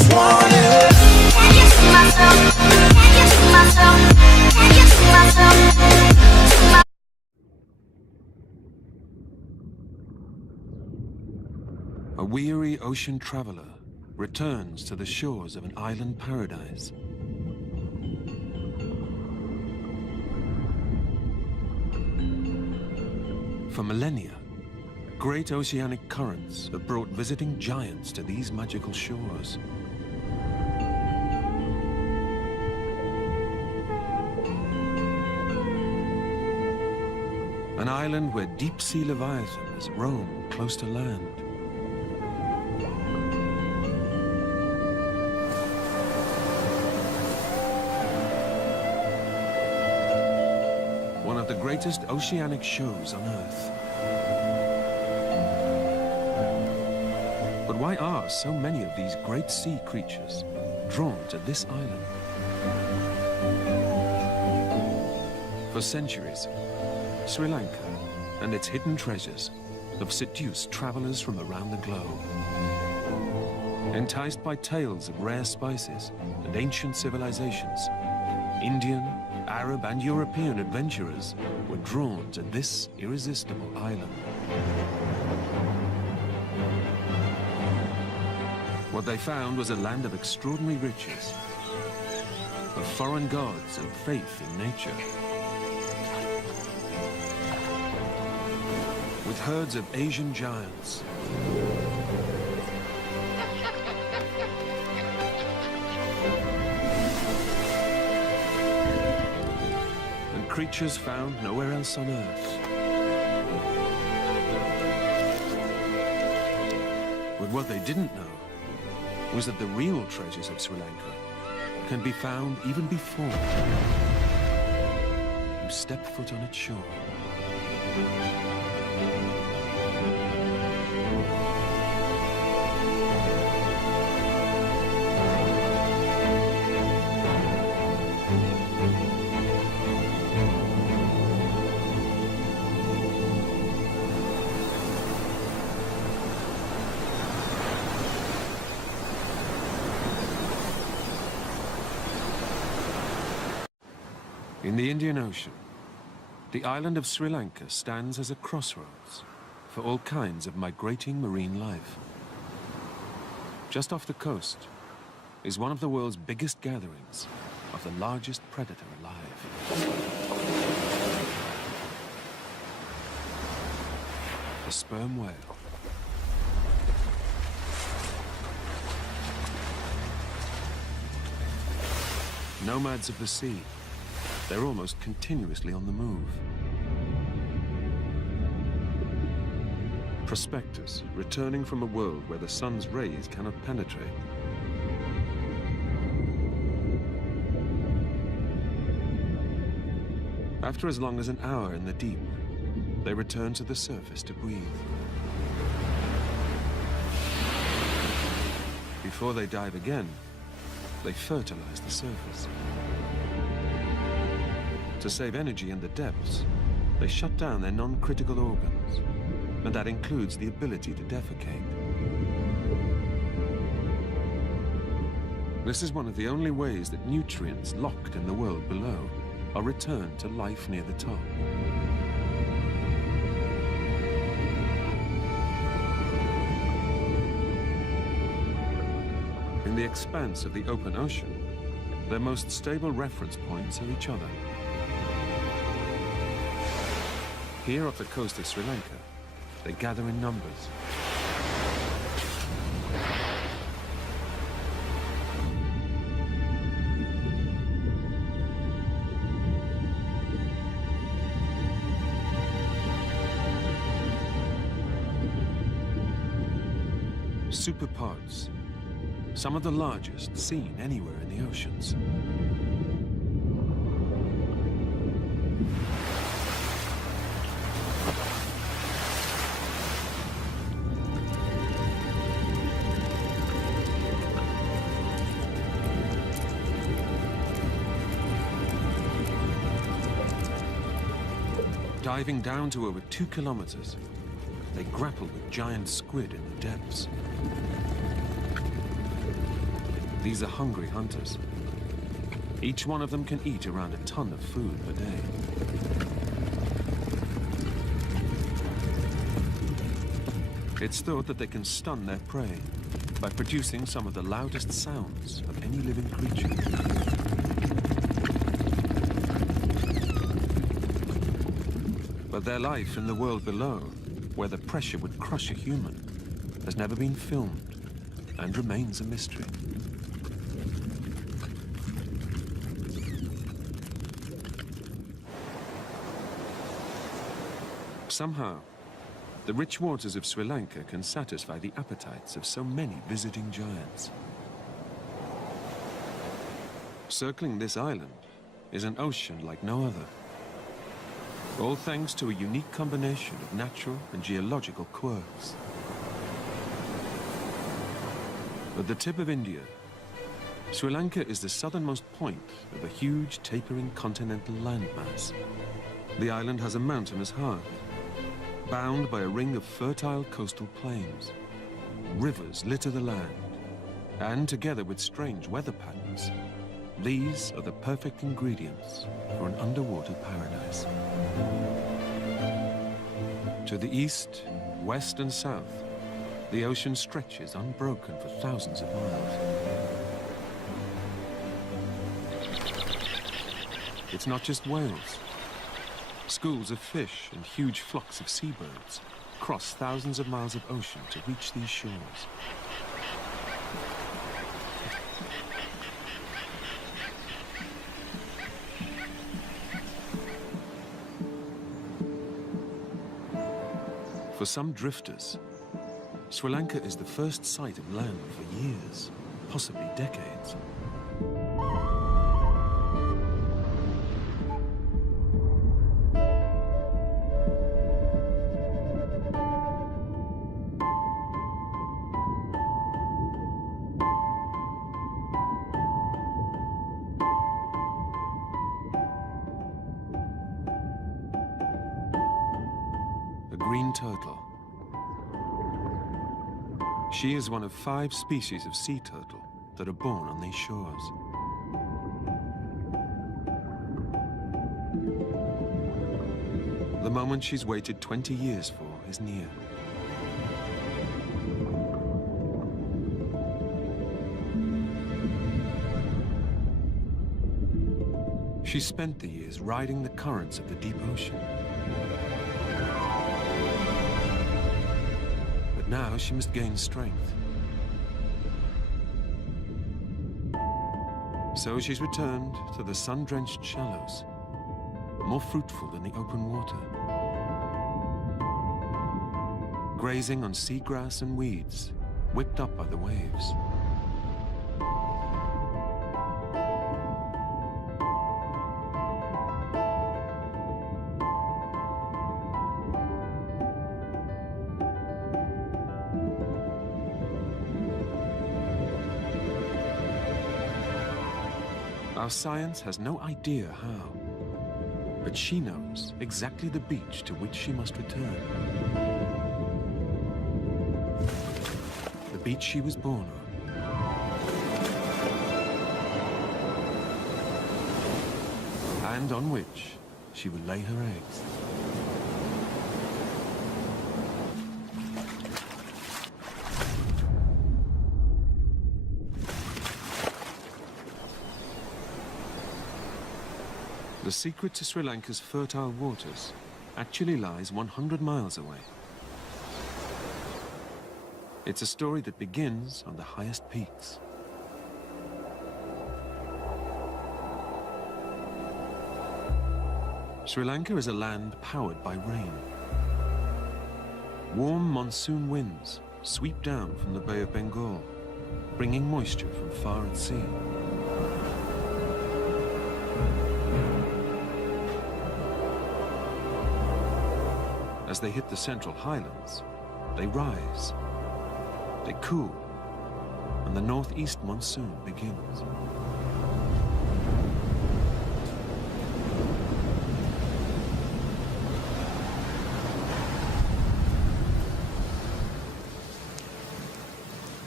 just want it. Can you see myself? Can you see myself? Can you see myself? A weary ocean traveler returns to the shores of an island paradise. For millennia, great oceanic currents have brought visiting giants to these magical shores. An island where deep-sea leviathans roam close to land. One of the greatest oceanic shows on Earth. But why are so many of these great sea creatures drawn to this island? For centuries, Sri Lanka and its hidden treasures have seduced travelers from around the globe. Enticed by tales of rare spices and ancient civilizations, Indian, Arab and European adventurers were drawn to this irresistible island. What they found was a land of extraordinary riches, of foreign gods and faith in nature. With herds of Asian giants, and creatures found nowhere else on Earth. But what they didn't know was that the real treasures of Sri Lanka can be found even before you step foot on its shore. In the Indian Ocean, the island of Sri Lanka stands as a crossroads for all kinds of migrating marine life. Just off the coast is one of the world's biggest gatherings of the largest predator alive. The sperm whale. Nomads of the sea, they're almost continuously on the move. Prospectors returning from a world where the sun's rays cannot penetrate. After as long as an hour in the deep, they return to the surface to breathe. Before they dive again, they fertilize the surface. To save energy in the depths, they shut down their non-critical organs, and that includes the ability to defecate. This is one of the only ways that nutrients locked in the world below are returned to life near the top. In the expanse of the open ocean, their most stable reference points are each other. Here off the coast of Sri Lanka, they gather in numbers. Superpods, some of the largest seen anywhere in the oceans. Diving down to over 2 kilometers, they grapple with giant squid in the depths. These are hungry hunters. Each one of them can eat around a ton of food per day. It's thought that they can stun their prey by producing some of the loudest sounds of any living creature. But their life in the world below, where the pressure would crush a human, has never been filmed and remains a mystery. Somehow, the rich waters of Sri Lanka can satisfy the appetites of so many visiting giants. Circling this island is an ocean like no other, all thanks to a unique combination of natural and geological quirks. At the tip of India, Sri Lanka is the southernmost point of a huge tapering continental landmass. The island has a mountainous heart, bound by a ring of fertile coastal plains. Rivers litter the land, and together with strange weather patterns, these are the perfect ingredients for an underwater paradise. To the east, west, and south, the ocean stretches unbroken for thousands of miles. It's not just whales. Schools of fish and huge flocks of seabirds cross thousands of miles of ocean to reach these shores. For some drifters, Sri Lanka is the first sight of land for years, possibly decades. Green turtle. She is one of 5 species of sea turtle that are born on these shores. The moment she's waited 20 years for is near. She spent the years riding the currents of the deep ocean. Now she must gain strength. So she's returned to the sun-drenched shallows, more fruitful than the open water. Grazing on seagrass and weeds, whipped up by the waves. Our science has no idea how, but she knows exactly the beach to which she must return. The beach she was born on. And on which she will lay her eggs. The secret to Sri Lanka's fertile waters actually lies 100 miles away. It's a story that begins on the highest peaks. Sri Lanka is a land powered by rain. Warm monsoon winds sweep down from the Bay of Bengal, bringing moisture from far at sea. As they hit the central highlands, they rise, they cool, and the northeast monsoon begins.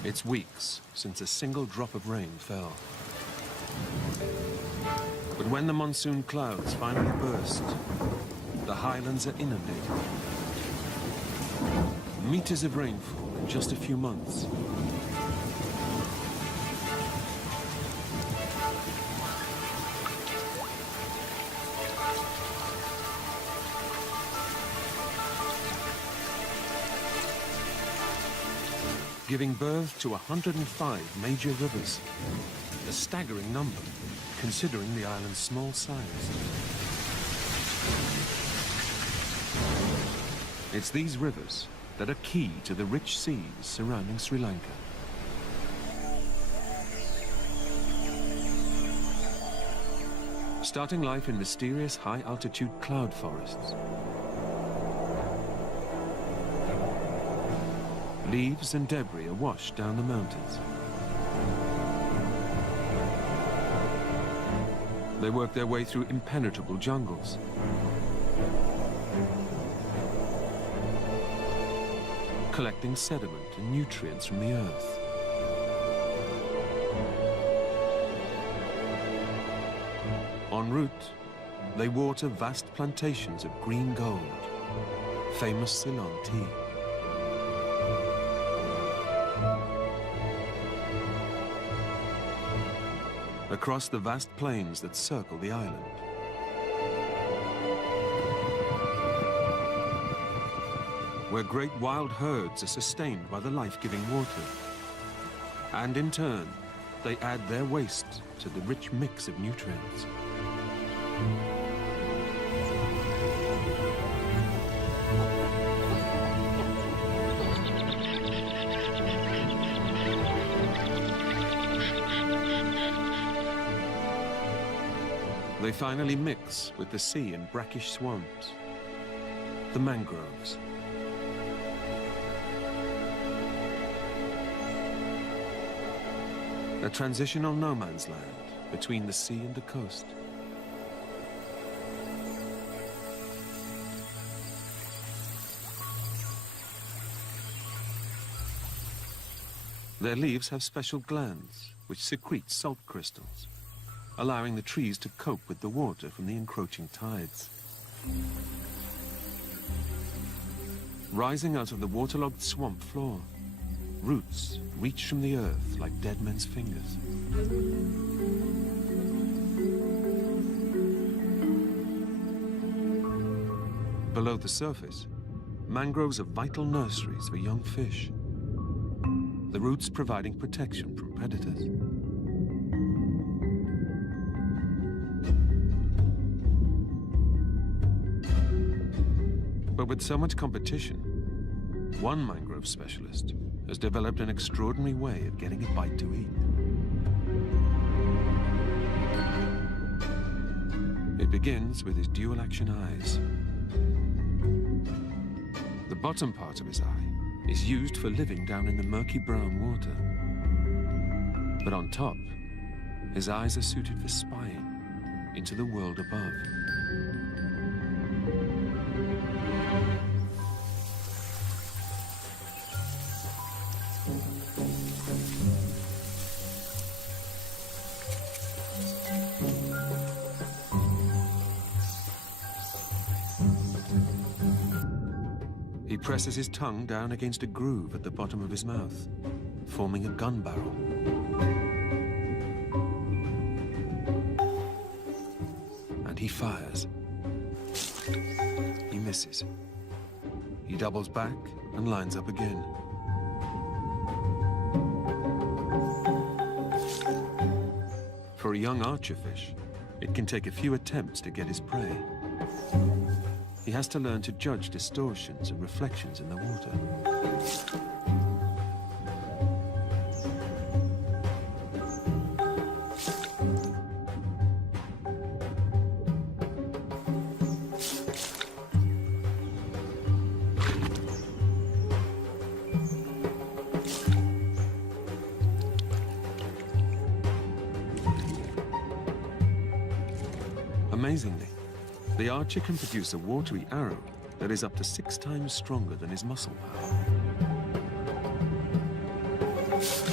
It's weeks since a single drop of rain fell. But when the monsoon clouds finally burst, the highlands are inundated. Meters of rainfall in just a few months. Giving birth to 105 major rivers, a staggering number considering the island's small size. It's these rivers that are key to the rich seas surrounding Sri Lanka. Starting life in mysterious high-altitude cloud forests. Leaves and debris are washed down the mountains. They work their way through impenetrable jungles. Collecting sediment and nutrients from the earth. En route, they water vast plantations of green gold, famous Ceylon tea. Across the vast plains that circle the island, where great wild herds are sustained by the life-giving water. And in turn, they add their waste to the rich mix of nutrients. They finally mix with the sea in brackish swamps, the mangroves. A transitional no man's land between the sea and the coast. Their leaves have special glands which secrete salt crystals, allowing the trees to cope with the water from the encroaching tides. Rising out of the waterlogged swamp floor, roots reach from the earth like dead men's fingers. Below the surface, mangroves are vital nurseries for young fish, the roots providing protection from predators. But with so much competition, one mangrove specialist has developed an extraordinary way of getting a bite to eat. It begins with his dual-action eyes. The bottom part of his eye is used for living down in the murky brown water. But on top, his eyes are suited for spying into the world above. He presses his tongue down against a groove at the bottom of his mouth, forming a gun barrel. And he fires. He misses. He doubles back and lines up again. For a young archerfish, it can take a few attempts to get his prey. He has to learn to judge distortions and reflections in the water. Amazingly, the archer can produce a watery arrow that is up to 6 times stronger than his muscle power.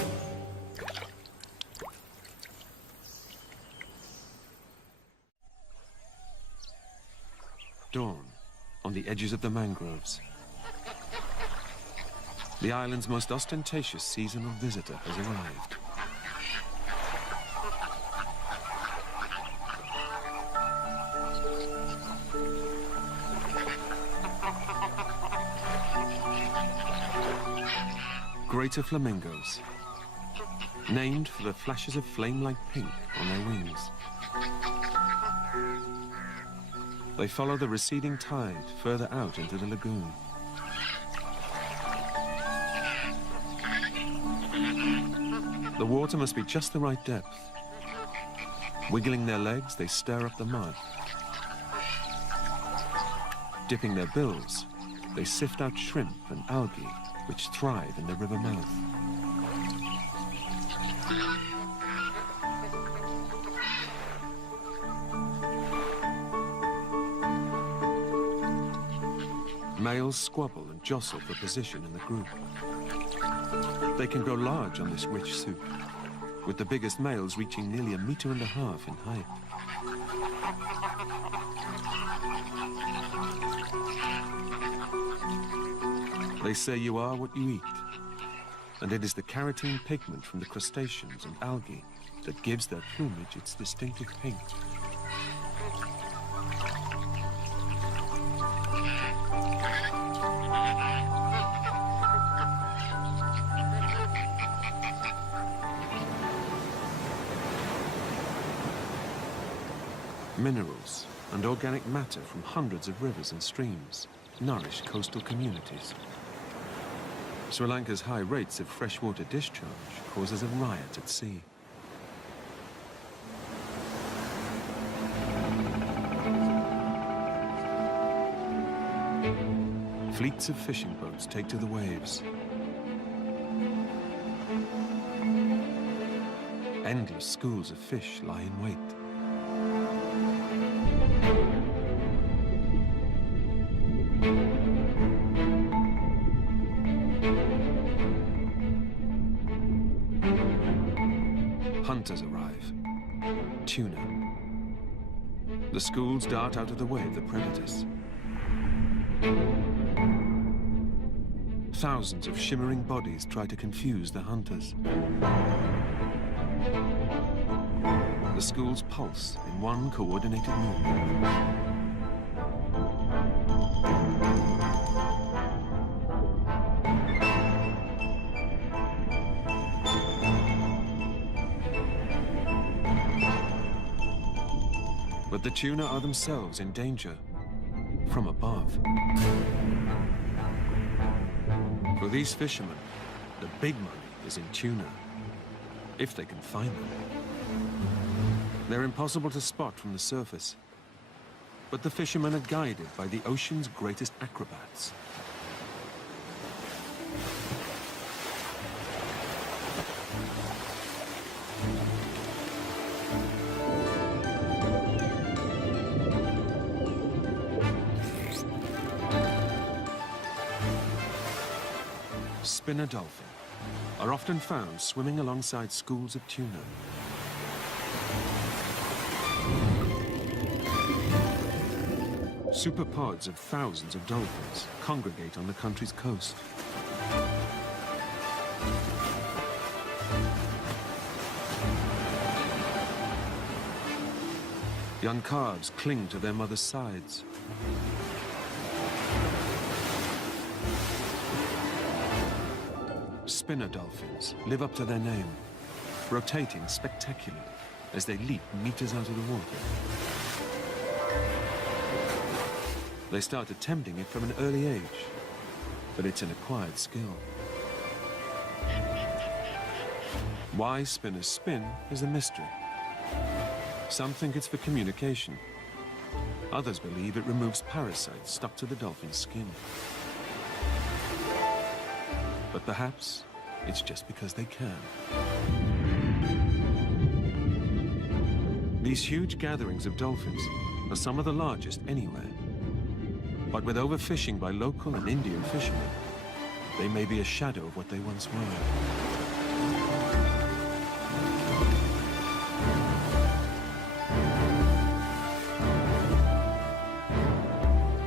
dawn on the edges of the mangroves. The island's most ostentatious seasonal visitor has arrived. Greater flamingos, named for the flashes of flame-like pink on their wings. They follow the receding tide further out into the lagoon. The water must be just the right depth. Wiggling their legs, they stir up the mud. Dipping their bills, they sift out shrimp and algae which thrive in the river mouth. Males squabble and jostle for position in the group. They can grow large on this rich soup, with the biggest males reaching nearly 1.5 meters in height. They say you are what you eat, and it is the carotene pigment from the crustaceans and algae that gives their plumage its distinctive pink. Minerals and organic matter from hundreds of rivers and streams nourish coastal communities. Sri Lanka's high rates of freshwater discharge causes a riot at sea. Fleets of fishing boats take to the waves. Endless schools of fish lie in wait. Hunters arrive. Tuna. The schools dart out of the way of the predators. Thousands of shimmering bodies try to confuse the hunters. The schools pulse in one coordinated movement. But the tuna are themselves in danger from above. For these fishermen, the big money is in tuna, if they can find them. They're impossible to spot from the surface, but the fishermen are guided by the ocean's greatest acrobats. Spinner dolphin are often found swimming alongside schools of tuna. Superpods of thousands of dolphins congregate on the country's coast. Young calves cling to their mother's sides. Spinner dolphins live up to their name, rotating spectacularly as they leap meters out of the water. They start attempting it from an early age, but it's an acquired skill. Why spinners spin is a mystery. Some think it's for communication. Others believe it removes parasites stuck to the dolphin's skin. But perhaps it's just because they can. These huge gatherings of dolphins are some of the largest anywhere. But with overfishing by local and Indian fishermen, they may be a shadow of what they once were.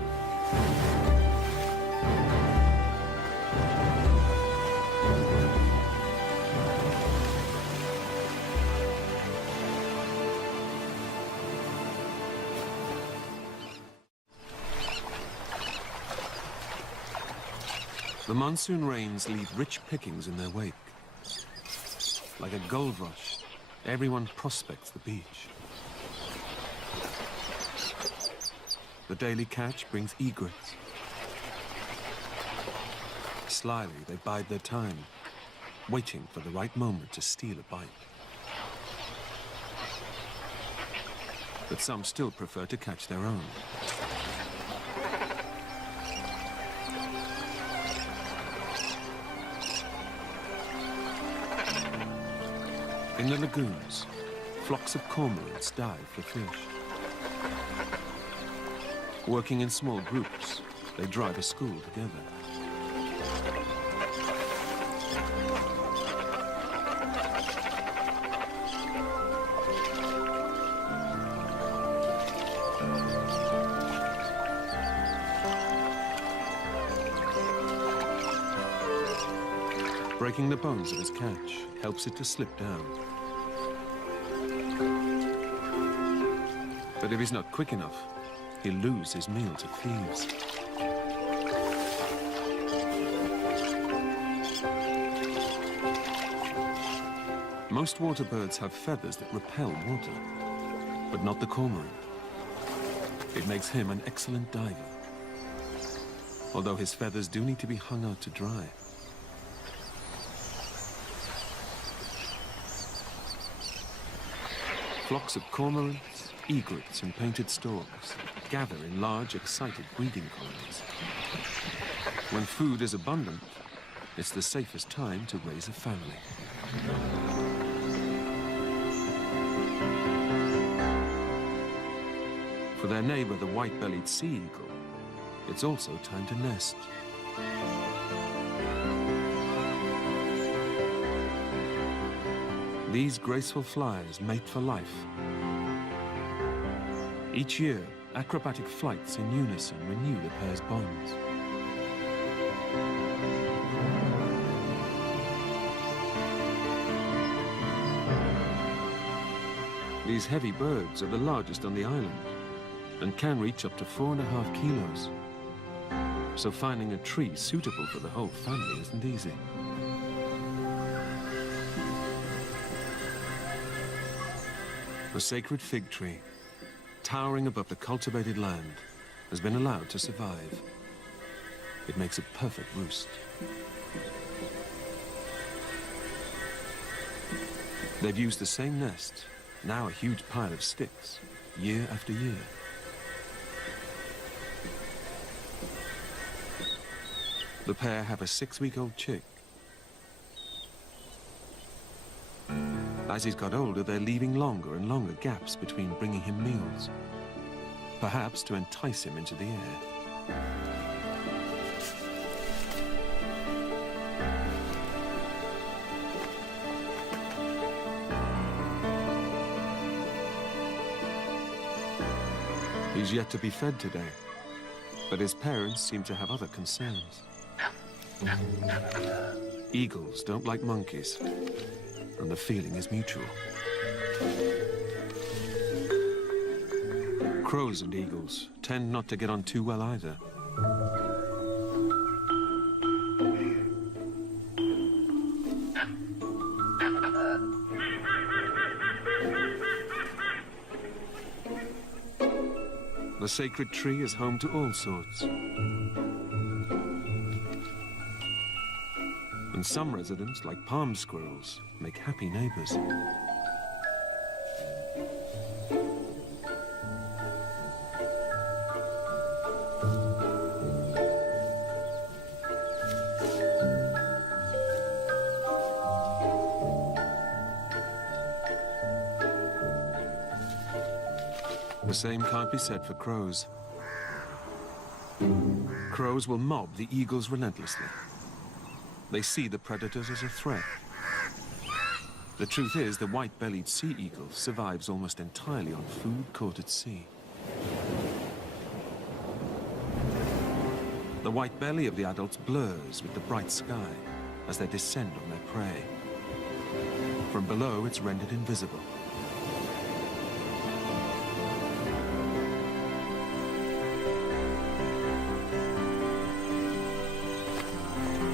The monsoon rains leave rich pickings in their wake. Like a gold rush, everyone prospects the beach. The daily catch brings egrets. Slyly, they bide their time, waiting for the right moment to steal a bite. But some still prefer to catch their own. In the lagoons, flocks of cormorants dive for fish. Working in small groups, they drive a school together. Breaking the bones of his catch helps it to slip down. But if he's not quick enough, he'll lose his meal to thieves. Most water birds have feathers that repel water, but not the cormorant. It makes him an excellent diver, although his feathers do need to be hung out to dry. Flocks of cormorants, egrets, and painted storks gather in large, excited breeding colonies. When food is abundant, it's the safest time to raise a family. For their neighbor, the white-bellied sea eagle, it's also time to nest. These graceful flyers mate for life. Each year, acrobatic flights in unison renew the pair's bonds. These heavy birds are the largest on the island and can reach up to 4.5 kilos. So finding a tree suitable for the whole family isn't easy. The sacred fig tree, towering above the cultivated land, has been allowed to survive. It makes a perfect roost. They've used the same nest, now a huge pile of sticks, year after year. The pair have a 6-week-old chick. As he's got older, they're leaving longer and longer gaps between bringing him meals, perhaps to entice him into the air. He's yet to be fed today, but his parents seem to have other concerns. Eagles don't like monkeys, and the feeling is mutual. Crows and eagles tend not to get on too well either. The sacred tree is home to all sorts. And some residents, like palm squirrels, make happy neighbors. The same can't be said for crows. Crows will mob the eagles relentlessly. They see the predators as a threat. The truth is, the white-bellied sea eagle survives almost entirely on food caught at sea. The white belly of the adults blurs with the bright sky as they descend on their prey. From below, it's rendered invisible.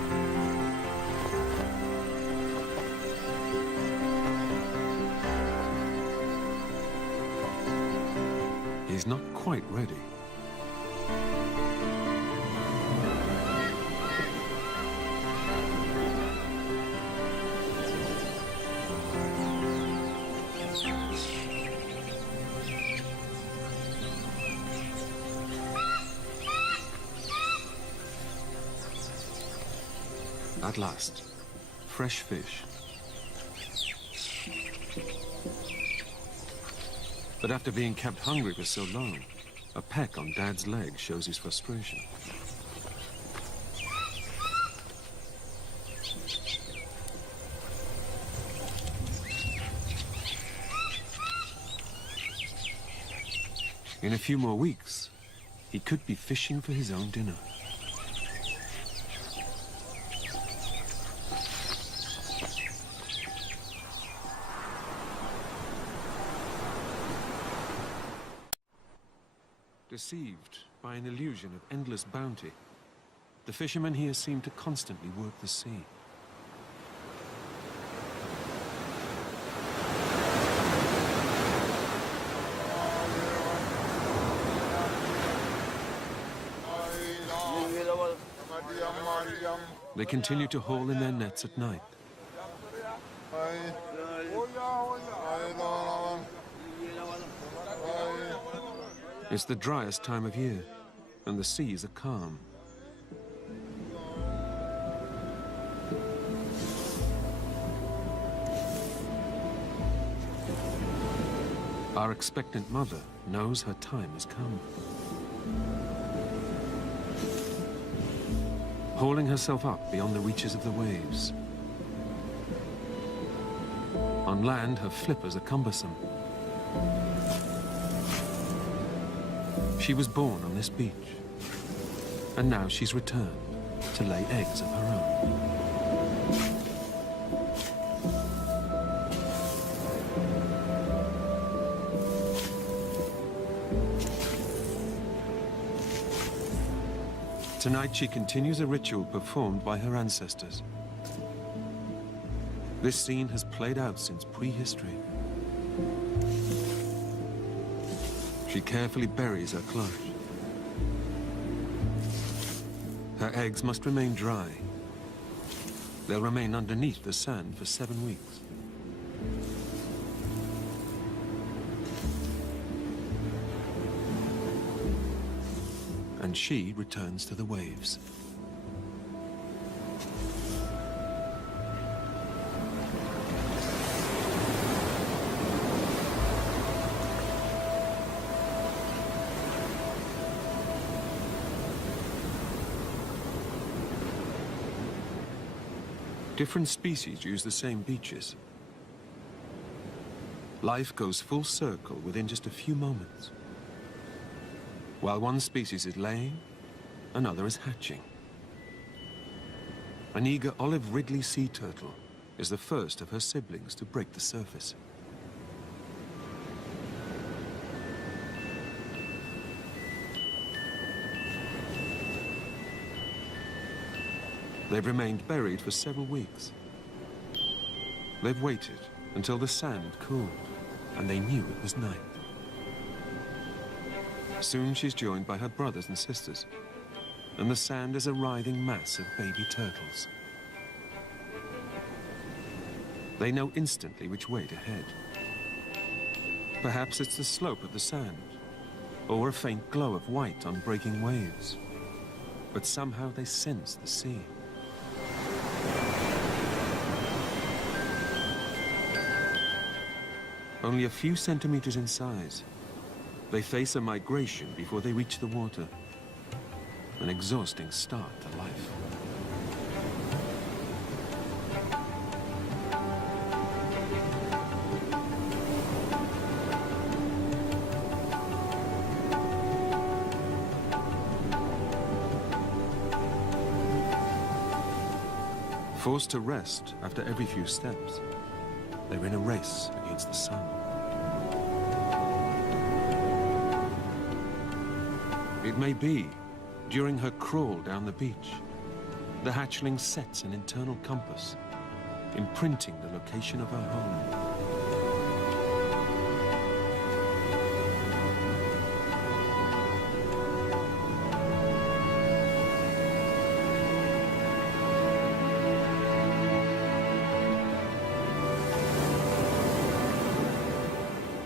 he's not quite ready. At last, fresh fish. But after being kept hungry for so long, a peck on Dad's leg shows his frustration. In a few more weeks, he could be fishing for his own dinner. Deceived by an illusion of endless bounty, the fishermen here seem to constantly work the sea. They continue to haul in their nets at night. It's the driest time of year, and the seas are calm. Our expectant mother knows her time has come. Hauling herself up beyond the reaches of the waves. On land, her flippers are cumbersome. She was born on this beach, and now she's returned to lay eggs of her own. Tonight she continues a ritual performed by her ancestors. This scene has played out since prehistory. She carefully buries her clutch. Her eggs must remain dry. They'll remain underneath the sand for 7 weeks. And she returns to the waves. Different species use the same beaches. Life goes full circle within just a few moments. While one species is laying, another is hatching. An eager olive ridley sea turtle is the first of her siblings to break the surface. They've remained buried for several weeks. They've waited until the sand cooled, and they knew it was night. Soon she's joined by her brothers and sisters, and the sand is a writhing mass of baby turtles. They know instantly which way to head. Perhaps it's the slope of the sand, or a faint glow of white on breaking waves. But somehow they sense the sea. Only a few centimeters in size, they face a migration before they reach the water. An exhausting start to life. Forced to rest after every few steps, they're in a race against the sun. It may be, during her crawl down the beach, the hatchling sets an internal compass, imprinting the location of her home.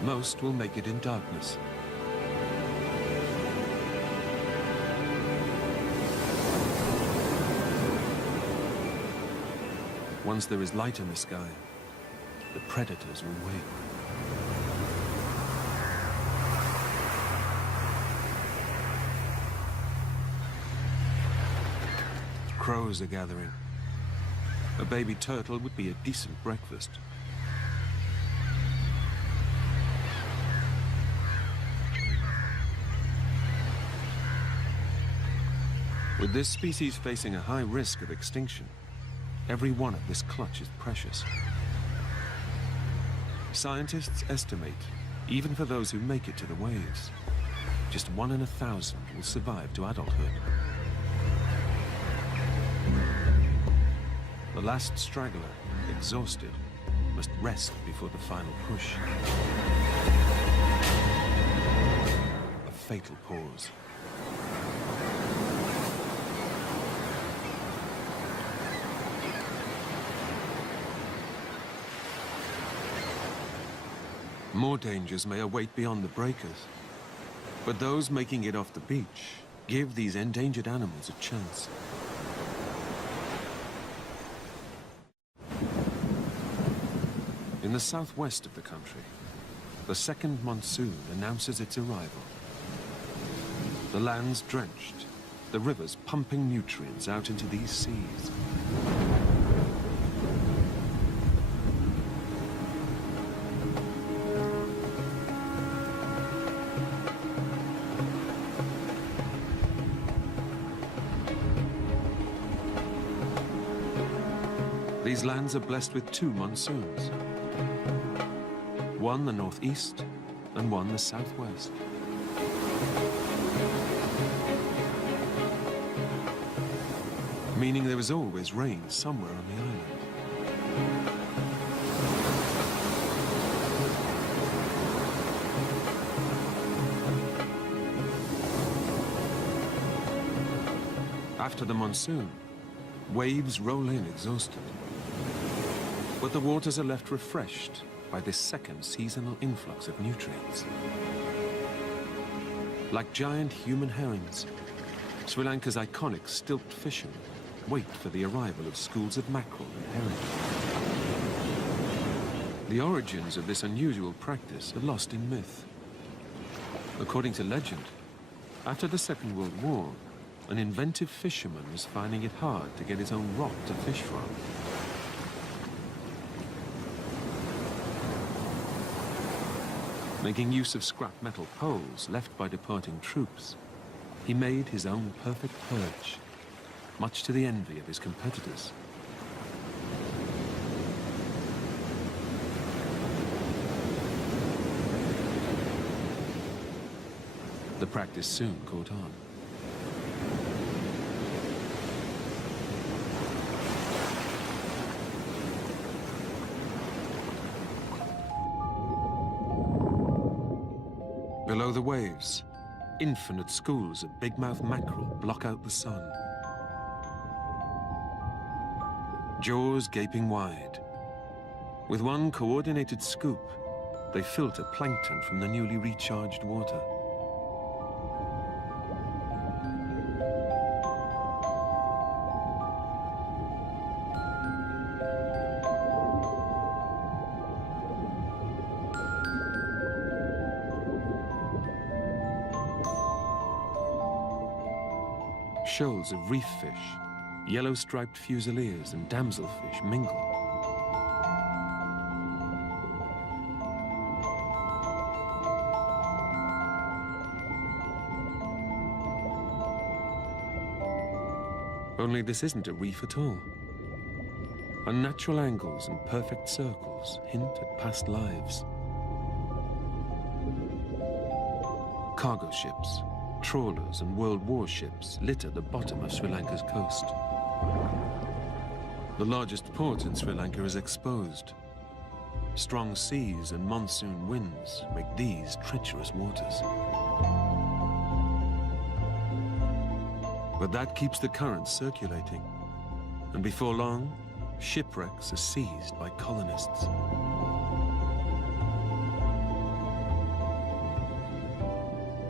Most will make it in darkness. Once there is light in the sky, the predators will wake. Crows are gathering. A baby turtle would be a decent breakfast. With this species facing a high risk of extinction, every one of this clutch is precious. Scientists estimate, even for those who make it to the waves, just 1 in 1,000 will survive to adulthood. The last straggler, exhausted, must rest before the final push. A fatal pause. More dangers may await beyond the breakers, but those making it off the beach give these endangered animals a chance. In the southwest of the country, the second monsoon announces its arrival. The land's drenched, the rivers pumping nutrients out into these seas. These lands are blessed with 2 monsoons. One the northeast, and one the southwest. Meaning there is always rain somewhere on the island. After the monsoon, waves roll in exhausted. But the waters are left refreshed by this second seasonal influx of nutrients. Like giant human herons, Sri Lanka's iconic stilt fishermen wait for the arrival of schools of mackerel and herring. The origins of this unusual practice are lost in myth. According to legend, after the Second World War, an inventive fisherman was finding it hard to get his own rod to fish from. Making use of scrap metal poles left by departing troops, he made his own perfect perch, much to the envy of his competitors. The practice soon caught on. Below the waves, infinite schools of big-mouth mackerel block out the sun. Jaws gaping wide. With one coordinated scoop, they filter plankton from the newly recharged water. Shoals of reef fish, yellow-striped fusiliers and damselfish mingle. Only this isn't a reef at all. Unnatural angles and perfect circles hint at past lives. Cargo ships, trawlers and World War ships litter the bottom of Sri Lanka's coast. The largest port in Sri Lanka is exposed. Strong seas and monsoon winds make these treacherous waters. But that keeps the currents circulating, and before long, shipwrecks are seized by colonists.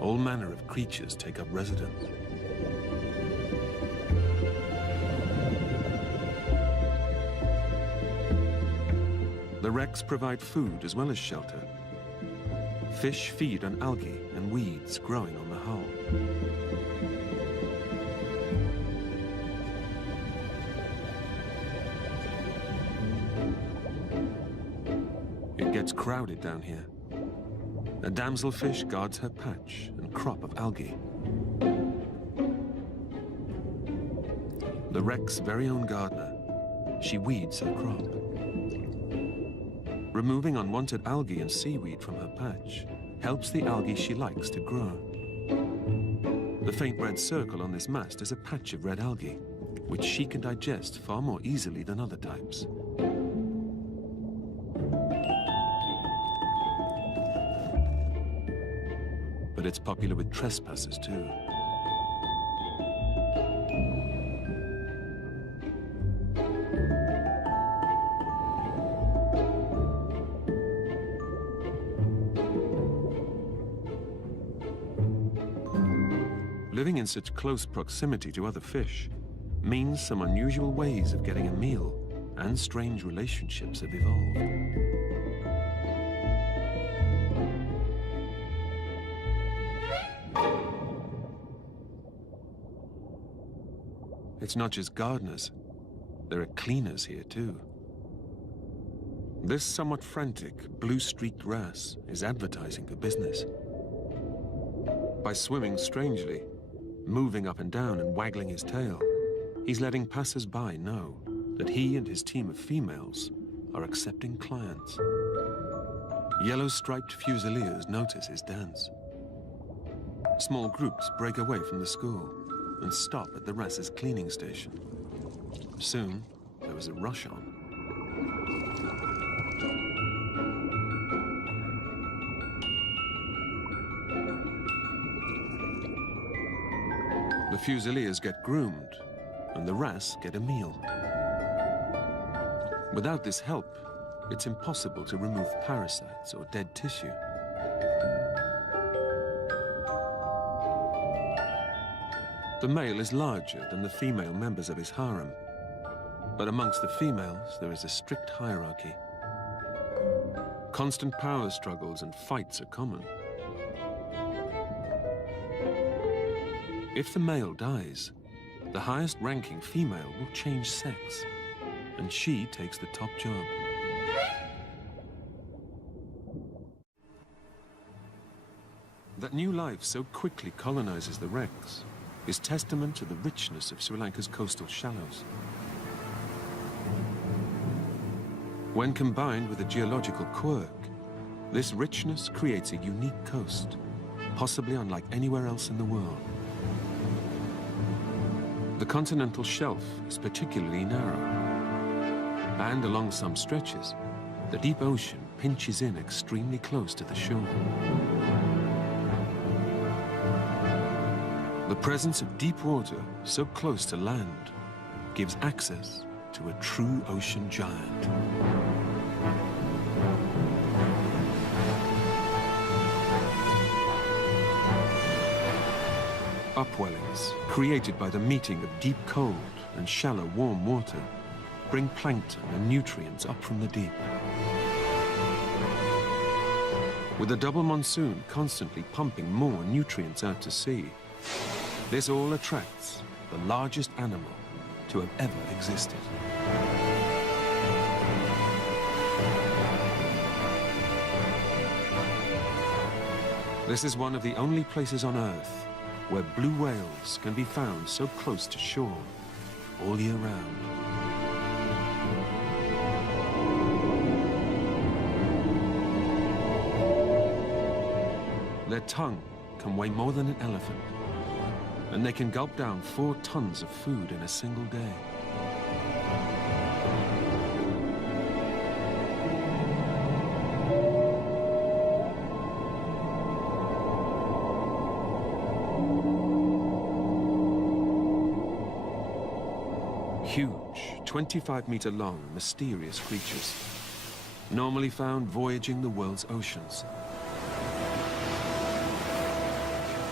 all manner of creatures take up residence. The wrecks provide food as well as shelter. Fish feed on algae and weeds growing on the hull. It gets crowded down here. A damselfish guards her patch and crop of algae. The wreck's very own gardener, she weeds her crop. Removing unwanted algae and seaweed from her patch helps the algae she likes to grow. The faint red circle on this mast is a patch of red algae, which she can digest far more easily than other types. But it's popular with trespassers too. Living in such close proximity to other fish means some unusual ways of getting a meal and strange relationships have evolved. It's not just gardeners, there are cleaners here too. This somewhat frantic, blue-streaked wrasse is advertising for business. By swimming strangely, moving up and down and waggling his tail, he's letting passers-by know that he and his team of females are accepting clients. Yellow-striped fusiliers notice his dance. Small groups break away from the school and stop at the wrasse's cleaning station. Soon, there was a rush on. The fusiliers get groomed, and the wrasse get a meal. Without this help, it's impossible to remove parasites or dead tissue. The male is larger than the female members of his harem, but amongst the females there is a strict hierarchy. Constant power struggles and fights are common. If the male dies, the highest ranking female will change sex, and she takes the top job. That new life so quickly colonizes the wrecks is testament to the richness of Sri Lanka's coastal shallows. When combined with a geological quirk, this richness creates a unique coast, possibly unlike anywhere else in the world. The continental shelf is particularly narrow, and along some stretches, the deep ocean pinches in extremely close to the shore. The presence of deep water so close to land gives access to a true ocean giant. Upwellings, created by the meeting of deep cold and shallow warm water, bring plankton and nutrients up from the deep. With a double monsoon constantly pumping more nutrients out to sea, this all attracts the largest animal to have ever existed. This is one of the only places on Earth where blue whales can be found so close to shore all year round. Their tongue can weigh more than an elephant, and they can gulp down 4 tons of food in a single day. Huge, 25-meter-long, mysterious creatures, normally found voyaging the world's oceans.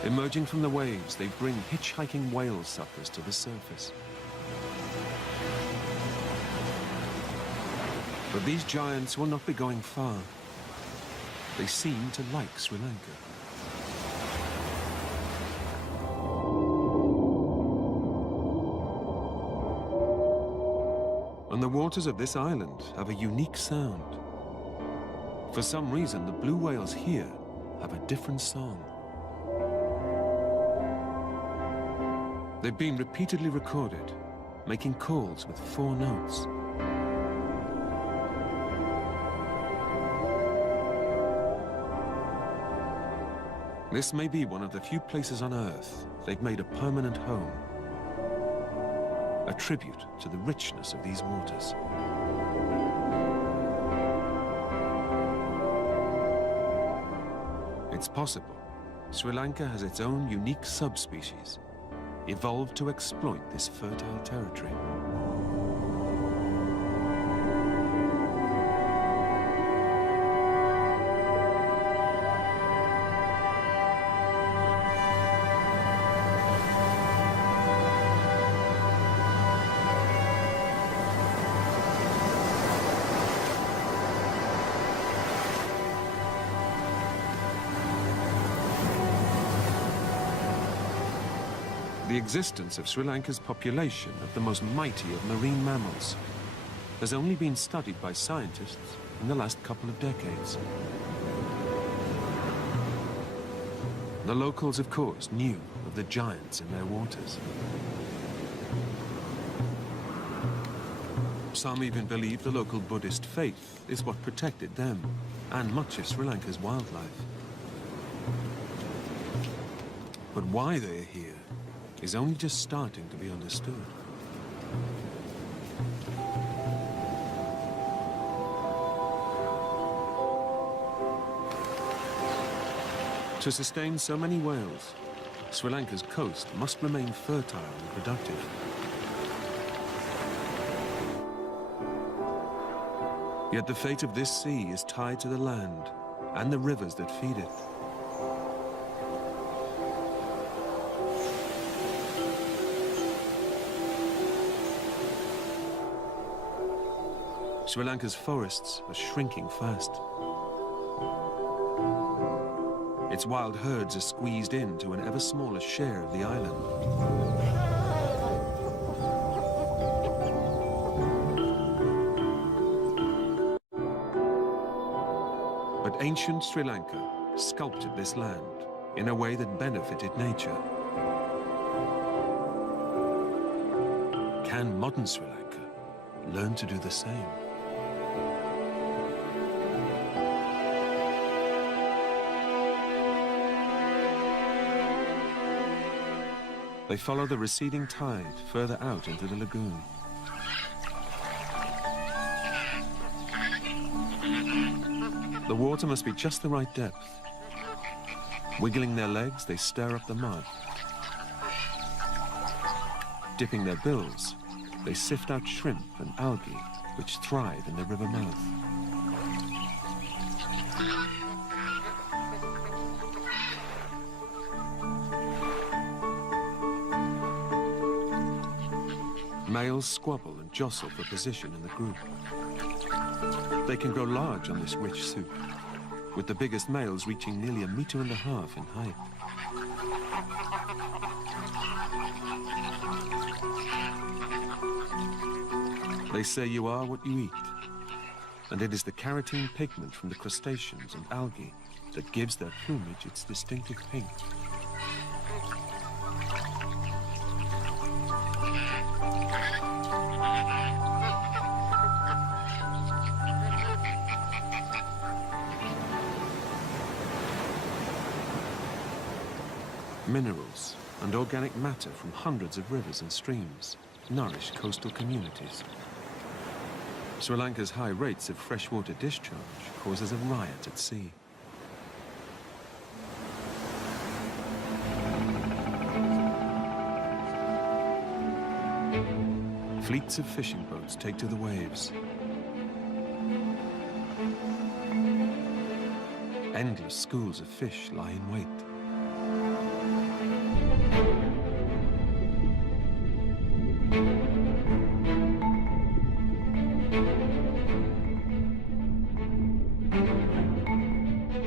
Emerging from the waves, they bring hitchhiking whale suckers to the surface. But these giants will not be going far. They seem to like Sri Lanka. And the waters of this island have a unique sound. For some reason, the blue whales here have a different song. They've been repeatedly recorded, making calls with 4 notes. This may be one of the few places on Earth they've made a permanent home, a tribute to the richness of these waters. It's possible Sri Lanka has its own unique subspecies, evolved to exploit this fertile territory. The existence of Sri Lanka's population of the most mighty of marine mammals has only been studied by scientists in the last couple of decades. The locals, of course, knew of the giants in their waters. Some even believe the local Buddhist faith is what protected them and much of Sri Lanka's wildlife. But why they are here is only just starting to be understood. To sustain so many whales, Sri Lanka's coast must remain fertile and productive. Yet the fate of this sea is tied to the land and the rivers that feed it. Sri Lanka's forests are shrinking fast. Its wild herds are squeezed into an ever smaller share of the island. But ancient Sri Lanka sculpted this land in a way that benefited nature. Can modern Sri Lanka learn to do the same? They follow the receding tide further out into the lagoon. The water must be just the right depth. Wiggling their legs, they stir up the mud. Dipping their bills, they sift out shrimp and algae, which thrive in the river mouth. Males squabble and jostle for position in the group. They can grow large on this rich soup, with the biggest males reaching nearly 1.5 meters in height. They say you are what you eat, and it is the carotene pigment from the crustaceans and algae that gives their plumage its distinctive pink. Minerals and organic matter from hundreds of rivers and streams nourish coastal communities. Sri Lanka's high rates of freshwater discharge causes a riot at sea. Fleets of fishing boats take to the waves. Endless schools of fish lie in wait.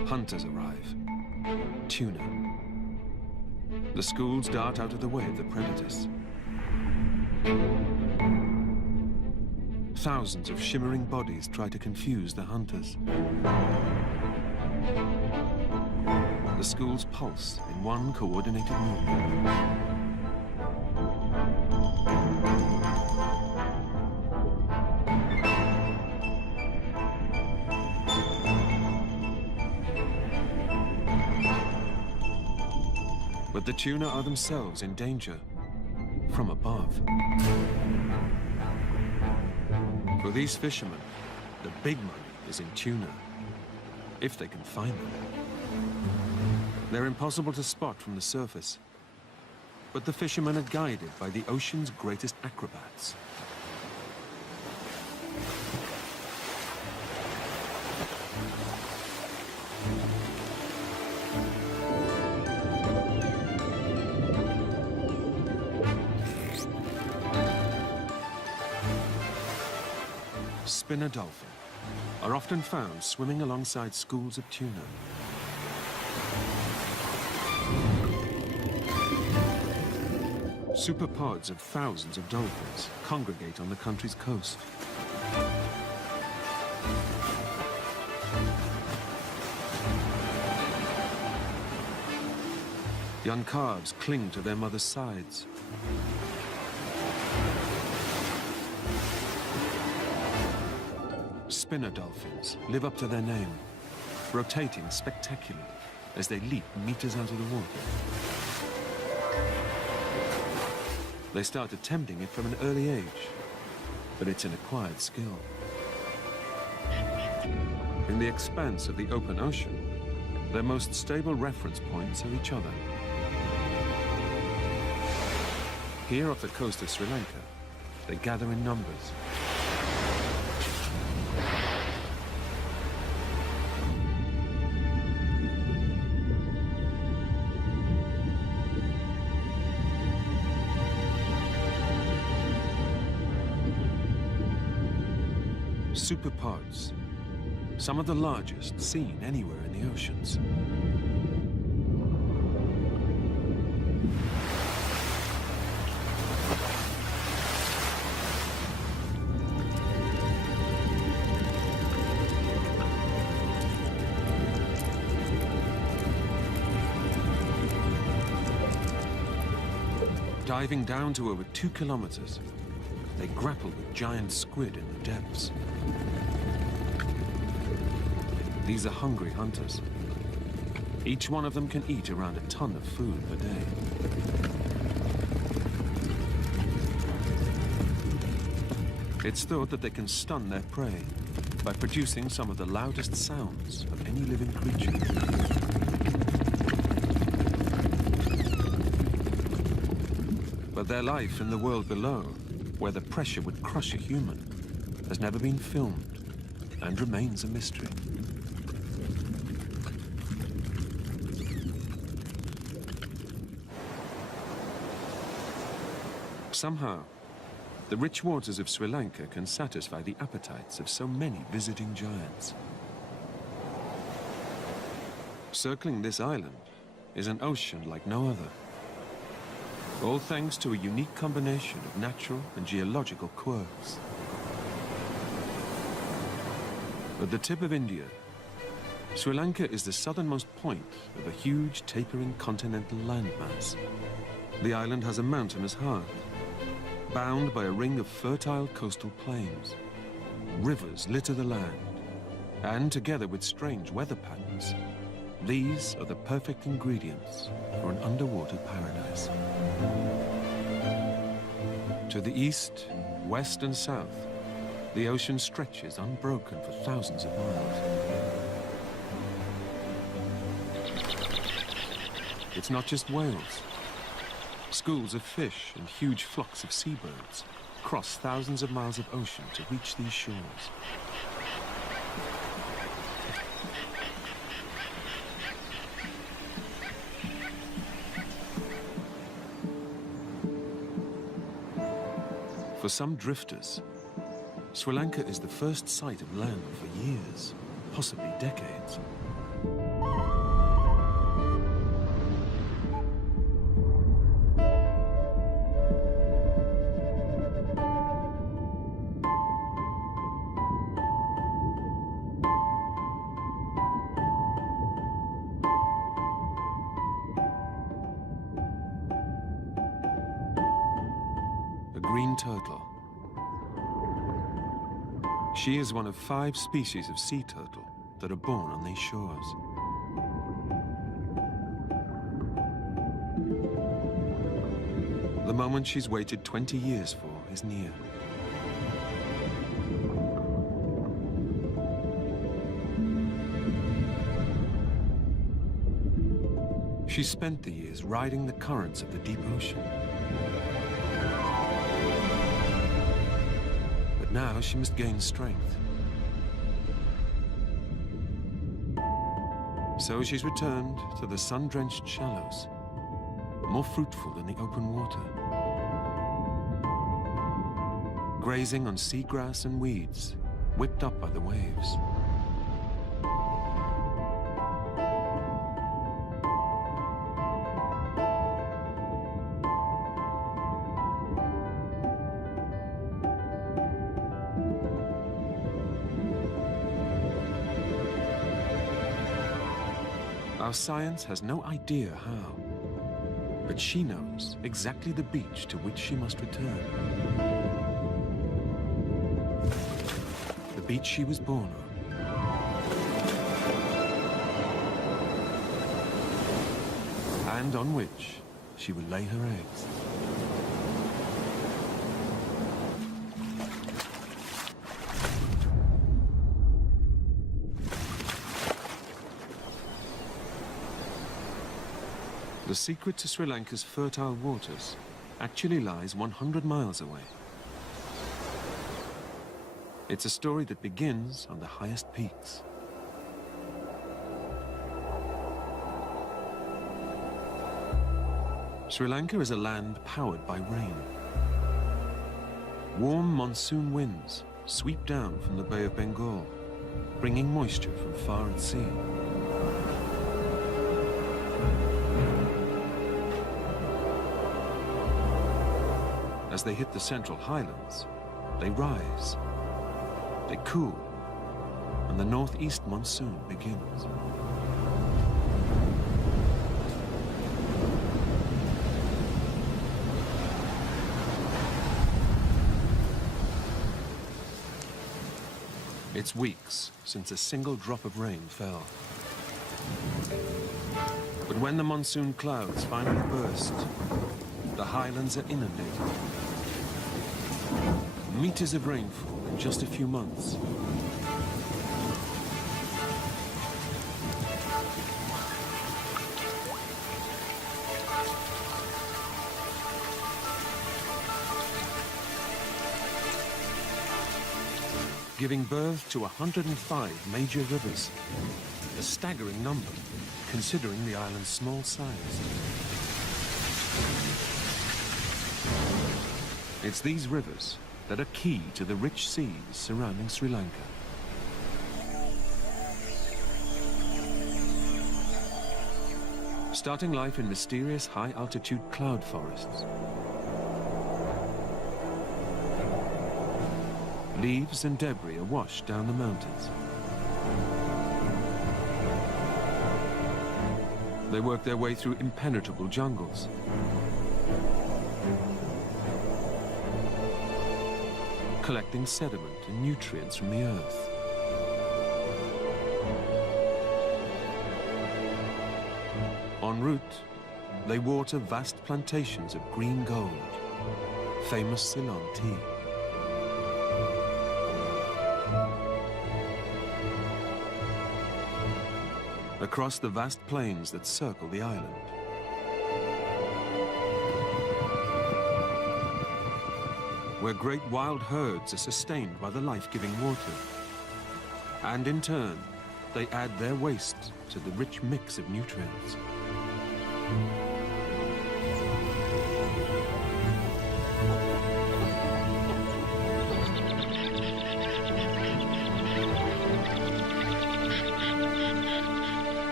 Hunters arrive. Tuna. The schools dart out of the way of the predators. Thousands of shimmering bodies try to confuse the hunters. The schools pulse in one coordinated movement. But the tuna are themselves in danger from above. For these fishermen, the big money is in tuna, if they can find them. They're impossible to spot from the surface, but the fishermen are guided by the ocean's greatest acrobats. Spinner dolphin are often found swimming alongside schools of tuna. Superpods of thousands of dolphins congregate on the country's coast. Young calves cling to their mother's sides. Spinner dolphins live up to their name, rotating spectacularly as they leap meters out of the water. They start attempting it from an early age, but it's an acquired skill. In the expanse of the open ocean, their most stable reference points are each other. Here off the coast of Sri Lanka, they gather in numbers. Superpods, some of the largest seen anywhere in the oceans. Diving down to over 2 kilometers, they grapple with giant squid in the depths. These are hungry hunters. Each one of them can eat around a ton of food per day. It's thought that they can stun their prey by producing some of the loudest sounds of any living creature. But their life in the world below, where the pressure would crush a human, has never been filmed and remains a mystery. Somehow, the rich waters of Sri Lanka can satisfy the appetites of so many visiting giants. Circling this island is an ocean like no other, all thanks to a unique combination of natural and geological quirks. At the tip of India, Sri Lanka is the southernmost point of a huge tapering continental landmass. The island has a mountainous heart, bound by a ring of fertile coastal plains. Rivers litter the land, and together with strange weather patterns, these are the perfect ingredients for an underwater paradise. To the east, west, and south, the ocean stretches unbroken for thousands of miles. It's not just whales. Schools of fish and huge flocks of seabirds cross thousands of miles of ocean to reach these shores. For some drifters, Sri Lanka is the first sight of land for years, possibly decades. A green turtle. She is one of 5 species of sea turtle that are born on these shores. The moment she's waited 20 years for is near. She spent the years riding the currents of the deep ocean. But now she must gain strength. So she's returned to the sun-drenched shallows, more fruitful than the open water. Grazing on seagrass and weeds, whipped up by the waves. Our science has no idea how, but she knows exactly the beach to which she must return. The beach she was born on. And on which she will lay her eggs. The secret to Sri Lanka's fertile waters actually lies 100 miles away. It's a story that begins on the highest peaks. Sri Lanka is a land powered by rain. Warm monsoon winds sweep down from the Bay of Bengal, bringing moisture from far at sea. As they hit the central highlands, they rise, they cool, and the northeast monsoon begins. It's weeks since a single drop of rain fell. But when the monsoon clouds finally burst, the highlands are inundated. Meters of rainfall in just a few months. Giving birth to 105 major rivers, a staggering number considering the island's small size. It's these rivers that are key to the rich seas surrounding Sri Lanka. Starting life in mysterious high-altitude cloud forests. Leaves and debris are washed down the mountains. They work their way through impenetrable jungles. Collecting sediment and nutrients from the earth. En route, they water vast plantations of green gold, famous Ceylon tea. Across the vast plains that circle the island, where great wild herds are sustained by the life-giving water. And in turn, they add their waste to the rich mix of nutrients.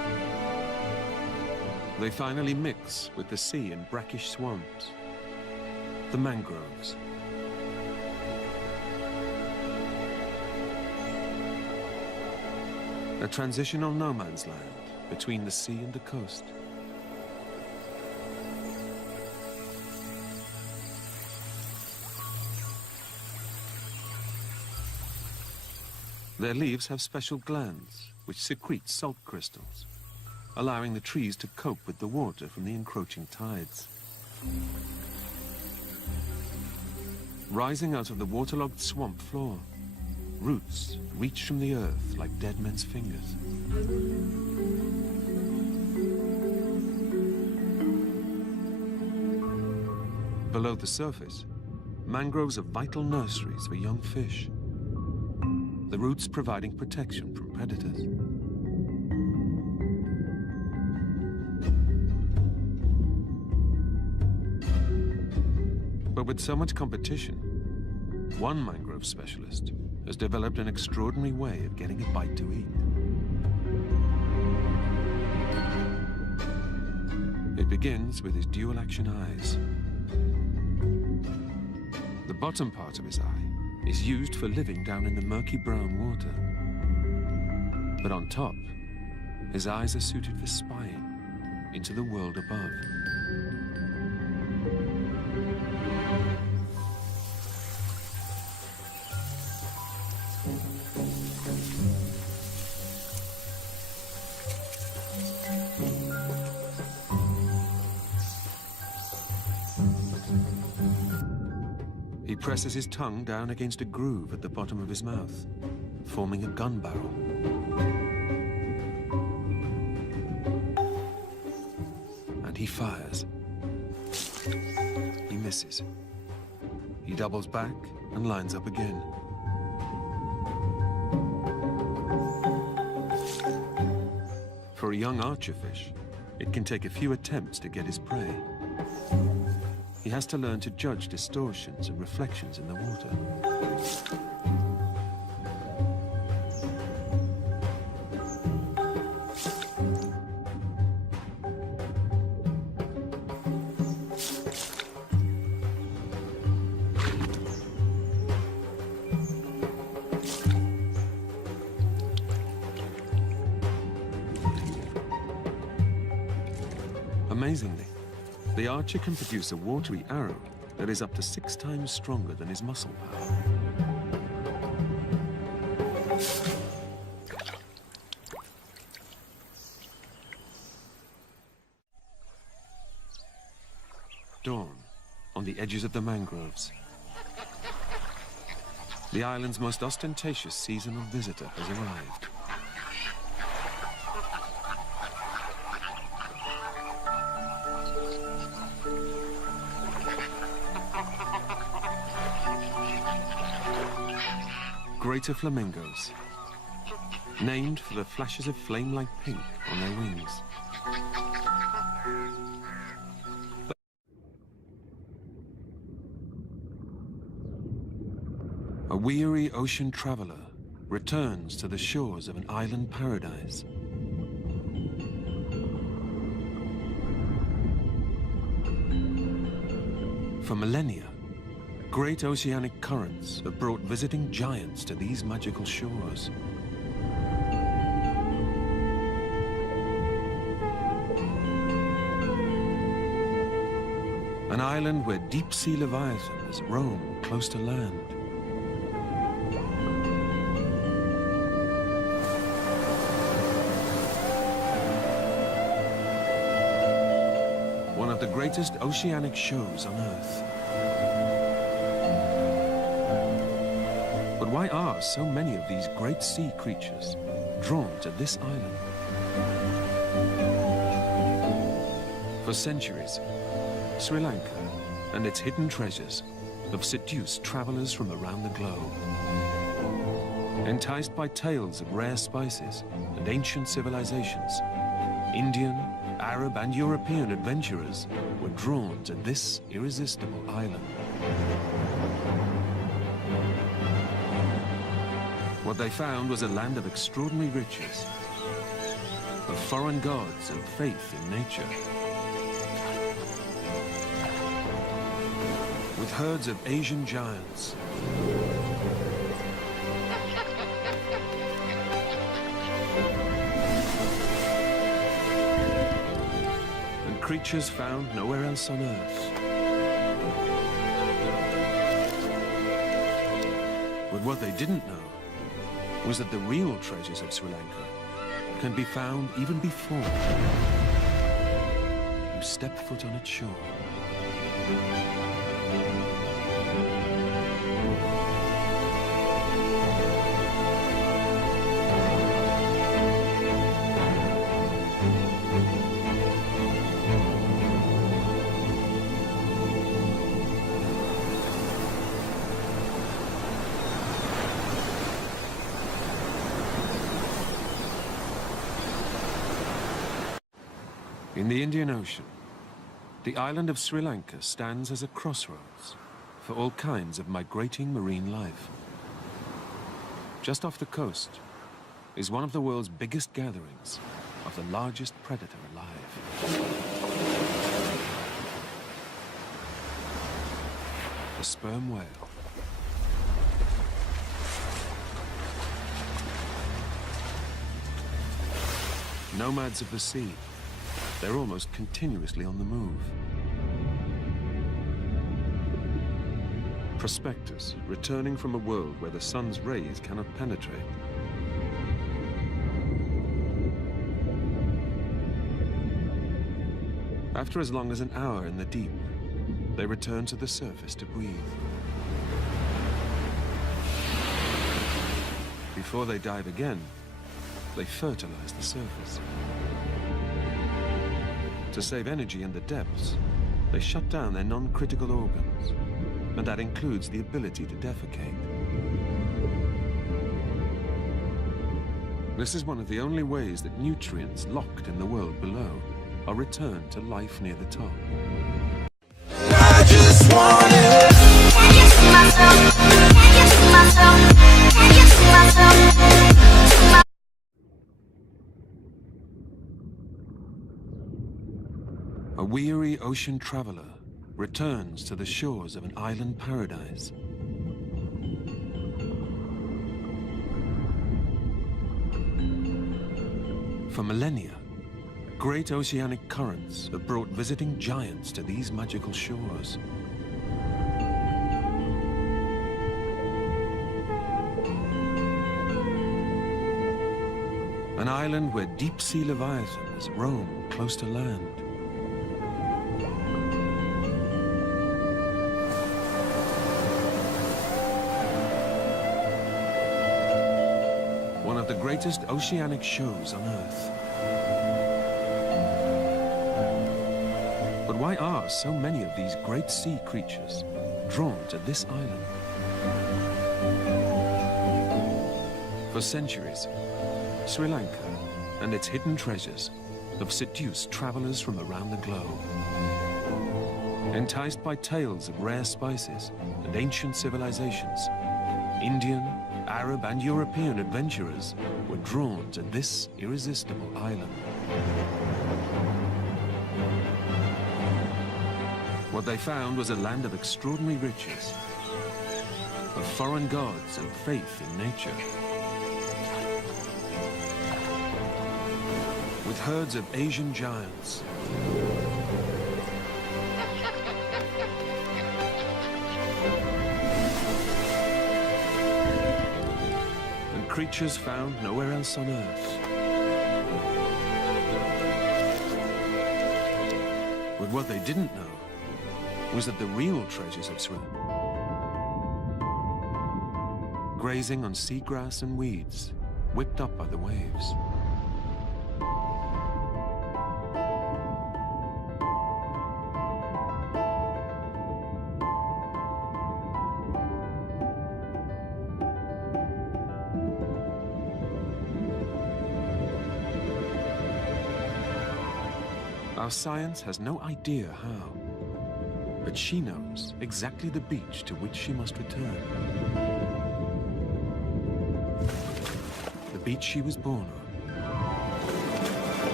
They finally mix with the sea in brackish swamps, the mangroves. A transitional no man's land between the sea and the coast. Their leaves have special glands which secrete salt crystals, allowing the trees to cope with the water from the encroaching tides. Rising out of the waterlogged swamp floor, roots reach from the earth like dead men's fingers. Below the surface, mangroves are vital nurseries for young fish, the roots providing protection from predators. But with so much competition, one mangrove specialist has developed an extraordinary way of getting a bite to eat. It begins with his dual-action eyes. The bottom part of his eye is used for living down in the murky brown water. But on top, his eyes are suited for spying into the world above. He presses his tongue down against a groove at the bottom of his mouth, forming a gun barrel. And he fires. He misses. He doubles back and lines up again. For a young archerfish, it can take a few attempts to get his prey. He has to learn to judge distortions and reflections in the water. Amazingly, the archer can produce a watery arrow that is up to 6 times stronger than his muscle power. Dawn, on the edges of the mangroves. The island's most ostentatious seasonal visitor has arrived. Greater flamingos, named for the flashes of flame-like pink on their wings. A weary ocean traveler returns to the shores of an island paradise. For millennia, great oceanic currents have brought visiting giants to these magical shores. An island where deep-sea leviathans roam close to land. One of the greatest oceanic shows on Earth. But why are so many of these great sea creatures drawn to this island? For centuries, Sri Lanka and its hidden treasures have seduced travelers from around the globe. Enticed by tales of rare spices and ancient civilizations, Indian, Arab, and European adventurers were drawn to this irresistible island. What they found was a land of extraordinary riches, of foreign gods and faith in nature. With herds of Asian giants, and creatures found nowhere else on Earth. But what they didn't know was that the real treasures of Sri Lanka can be found even before you step foot on its shore. In the Indian Ocean, the island of Sri Lanka stands as a crossroads for all kinds of migrating marine life. Just off the coast is one of the world's biggest gatherings of the largest predator alive. The sperm whale. Nomads of the sea. They're almost continuously on the move. Prospectors returning from a world where the sun's rays cannot penetrate. After as long as an hour in the deep, they return to the surface to breathe. Before they dive again, they fertilize the surface. To save energy in the depths, they shut down their non-critical organs, and that includes the ability to defecate. This is one of the only ways that nutrients locked in the world below are returned to life near the top. I just wanna. Can you see myself? Can you see myself? Can you see myself? A weary ocean traveler returns to the shores of an island paradise. For millennia, great oceanic currents have brought visiting giants to these magical shores. An island where deep-sea leviathans roam close to land. One of the greatest oceanic shows on Earth. But why are so many of these great sea creatures drawn to this island? For centuries, Sri Lanka and its hidden treasures have seduced travelers from around the globe. Enticed by tales of rare spices and ancient civilizations, Indian, Arab and European adventurers were drawn to this irresistible island. What they found was a land of extraordinary riches, of foreign gods and faith in nature. With herds of Asian giants, and creatures found nowhere else on Earth. But what they didn't know was that the real treasures of Sri Lanka, grazing on seagrass and weeds, whipped up by the waves. Our science has no idea how, but she knows exactly the beach to which she must return. The beach she was born on.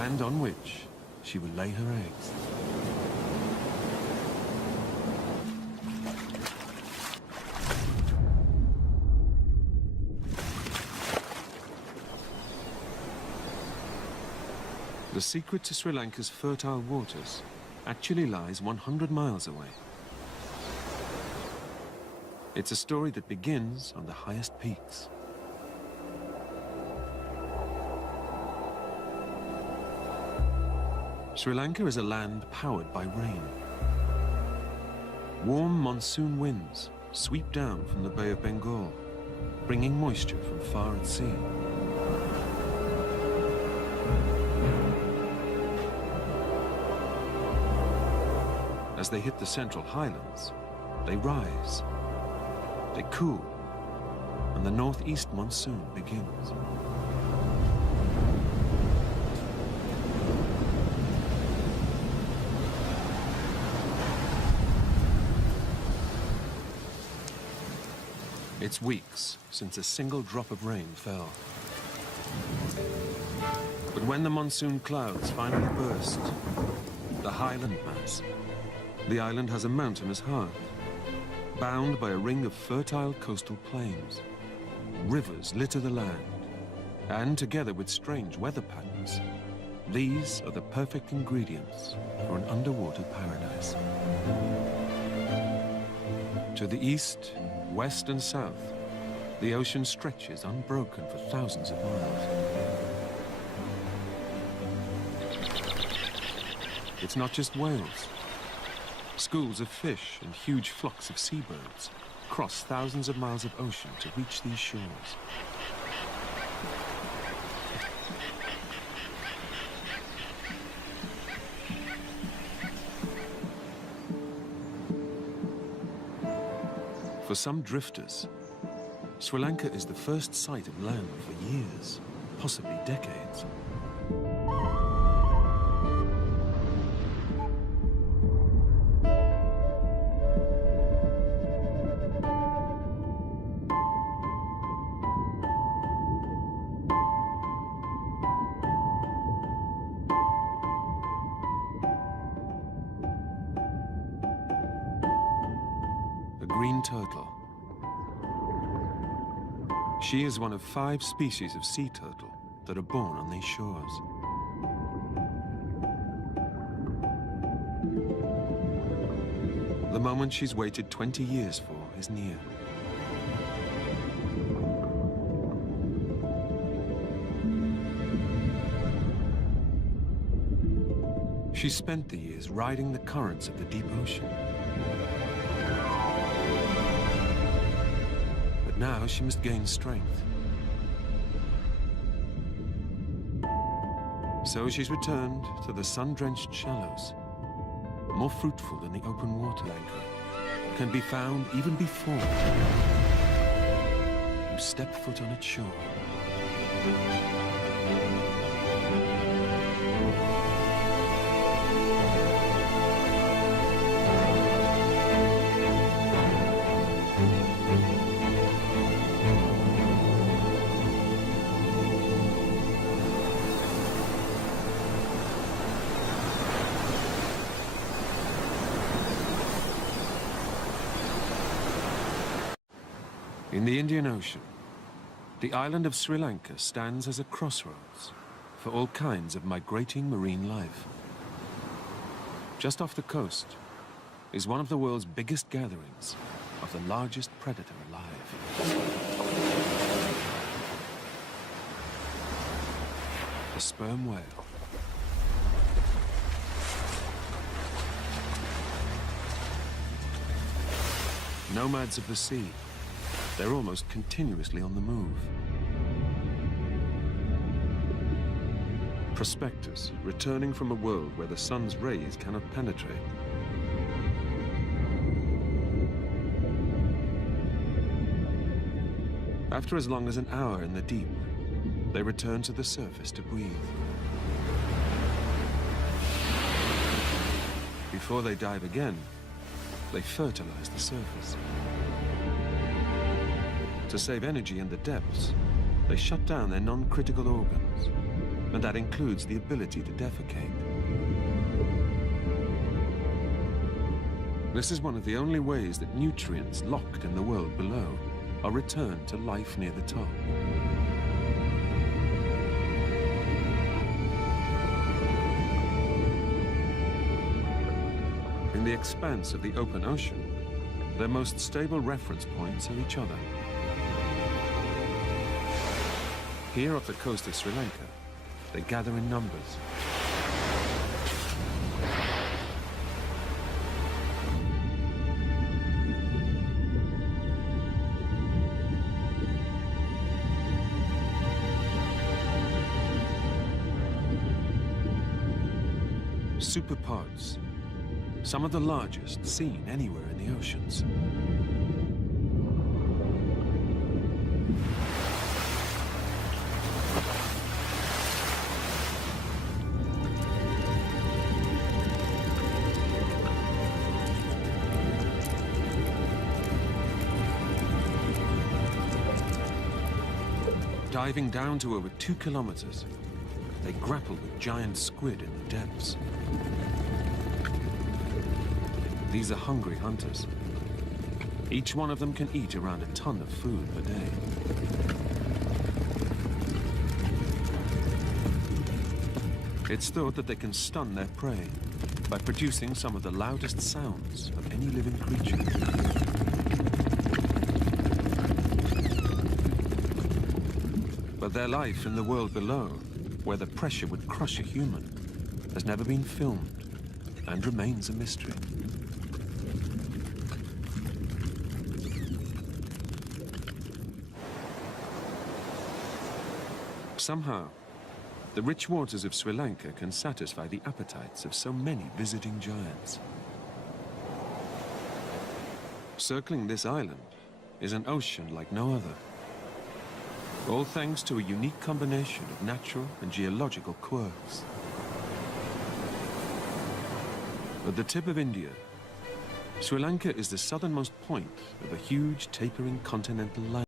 land on which she will lay her eggs. The secret to Sri Lanka's fertile waters actually lies 100 miles away. It's a story that begins on the highest peaks. Sri Lanka is a land powered by rain. Warm monsoon winds sweep down from the Bay of Bengal, bringing moisture from far at sea. As they hit the central highlands, they rise, they cool, and the northeast monsoon begins. It's weeks since a single drop of rain fell. But when the monsoon clouds finally burst, the highland mass, the island has a mountainous heart, bound by a ring of fertile coastal plains. Rivers litter the land, and together with strange weather patterns, these are the perfect ingredients for an underwater paradise. To the east, west and south, the ocean stretches unbroken for thousands of miles. It's not just whales. Schools of fish and huge flocks of seabirds cross thousands of miles of ocean to reach these shores. For some drifters, Sri Lanka is the first sight of land for years, possibly decades. Green turtle. She is one of 5 species of sea turtle that are born on these shores. The moment she's waited 20 years for is near. She spent the years riding the currents of the deep ocean. Now she must gain strength. So she's returned to the sun-drenched shallows, more fruitful than the open water. Lanka can be found even before you step foot on its shore. In the Indian Ocean, the island of Sri Lanka stands as a crossroads for all kinds of migrating marine life. Just off the coast is one of the world's biggest gatherings of the largest predator alive. The sperm whale. Nomads of the sea, they're almost continuously on the move. Prospectors returning from a world where the sun's rays cannot penetrate. After as long as an hour in the deep, they return to the surface to breathe. Before they dive again, they fertilize the surface. To save energy in the depths, they shut down their non-critical organs and that includes the ability to defecate. This is one of the only ways that nutrients locked in the world below are returned to life near the top. In the expanse of the open ocean, their most stable reference points are each other. Here off the coast of Sri Lanka, they gather in numbers. Superpods, some of the largest seen anywhere in the oceans. Diving down to over 2 kilometers, they grapple with giant squid in the depths. These are hungry hunters. Each one of them can eat around a ton of food per day. It's thought that they can stun their prey by producing some of the loudest sounds of any living creature. But their life in the world below, where the pressure would crush a human, has never been filmed and remains a mystery. Somehow, the rich waters of Sri Lanka can satisfy the appetites of so many visiting giants. Circling this island is an ocean like no other, all thanks to a unique combination of natural and geological quirks. At the tip of India, Sri Lanka is the southernmost point of a huge tapering continental line.